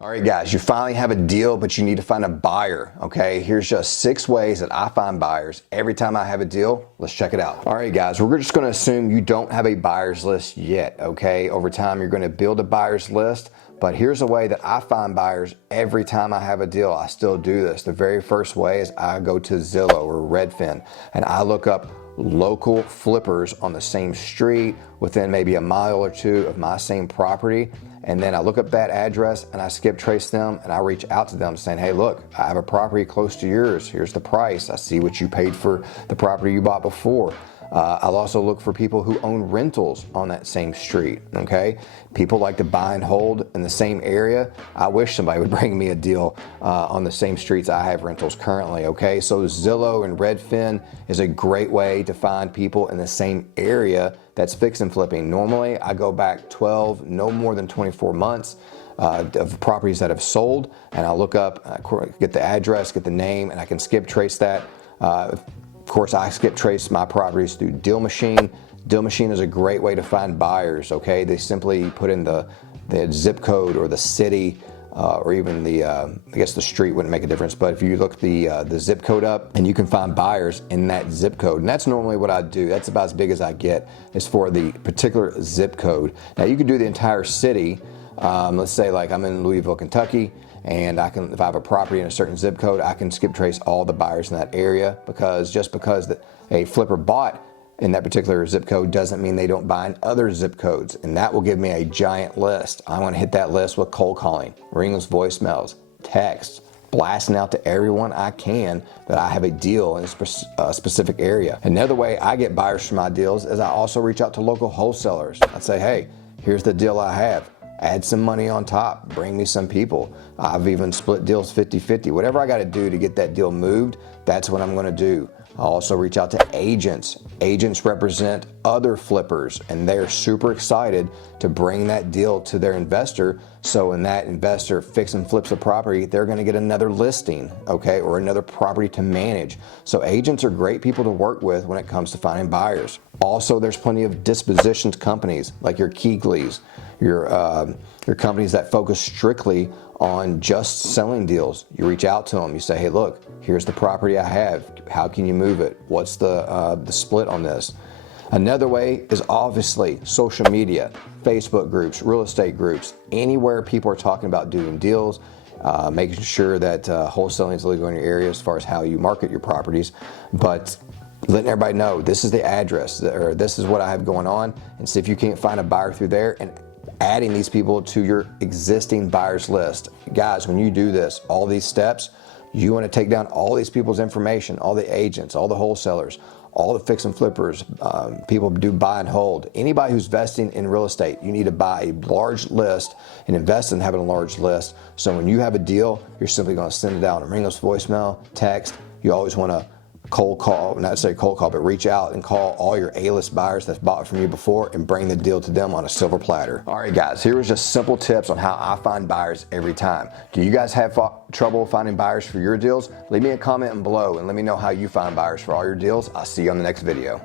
All right, guys, you finally have a deal, but you need to find a buyer, okay? Here's just 6 ways that I find buyers every time I have a deal. Let's check it out. All right, guys, we're just gonna assume you don't have a buyer's list yet, okay? Over time, you're gonna build a buyer's list, but here's a way that I find buyers every time I have a deal. I still do this. The very first way is I go to Zillow or Redfin, and I look up local flippers on the same street within maybe a mile or two of my same property. And then I look up that address and I skip trace them and I reach out to them saying, hey, look, I have a property close to yours. Here's the price. I see what you paid for the property you bought before. I'll also look for people who own rentals on that same street, okay? People like to buy and hold in the same area. I wish somebody would bring me a deal on the same streets I have rentals currently, okay? So Zillow and Redfin is a great way to find people in the same area that's fix and flipping. Normally, I go back 12, no more than 24 months of properties that have sold, and I look up, get the address, get the name, and I can skip trace that. Of course, I skip trace my properties through Deal Machine. Deal Machine is a great way to find buyers, okay? They simply put in the zip code or the city or even the, I guess the street wouldn't make a difference, but if you look the zip code up and you can find buyers in that zip code, and that's normally what I do. That's about as big as I get is for the particular zip code. Now you can do the entire city. Let's say like I'm in Louisville, Kentucky, and I can, if I have a property in a certain zip code, I can skip trace all the buyers in that area, because just because a flipper bought in that particular zip code doesn't mean they don't buy in other zip codes, and that will give me a giant list. I want to hit that list with cold calling, ringless voicemails, texts, blasting out to everyone I can that I have a deal in a specific area. Another way I get buyers for my deals is I also reach out to local wholesalers. I'd say, hey, here's the deal I have. Add some money on top, bring me some people. I've even split deals 50-50. Whatever I got to do to get that deal moved, that's what I'm going to do. I also reach out to agents. Agents represent other flippers, and they're super excited to bring that deal to their investor. So when that investor fix and flips a property, they're going to get another listing, okay, or another property to manage. So agents are great people to work with when it comes to finding buyers. Also, there's plenty of dispositions companies like your Keegley's, your companies that focus strictly on just selling deals. You reach out to them, you say, hey, look, here's the property I have. How can you move it? What's the split on this? Another way is obviously social media, Facebook groups, real estate groups, anywhere people are talking about doing deals, making sure that wholesaling is legal in your area as far as how you market your properties, but letting everybody know this is the address, or this is what I have going on, and see if you can't find a buyer through there, and adding these people to your existing buyers list. Guys, when you do this, all these steps, you want to take down all these people's information, all the agents, all the wholesalers, all the fix and flippers, people who do buy and hold. Anybody who's investing in real estate, you need to buy a large list and invest in having a large list. So when you have a deal, you're simply going to send it out and ring those voicemail, text. You always want to cold call, not say cold call, but reach out and call all your A-list buyers that's bought from you before and bring the deal to them on a silver platter. All right, guys, here was just simple tips on how I find buyers every time. Do you guys have trouble finding buyers for your deals? Leave me a comment below and let me know how you find buyers for all your deals. I'll see you on the next video.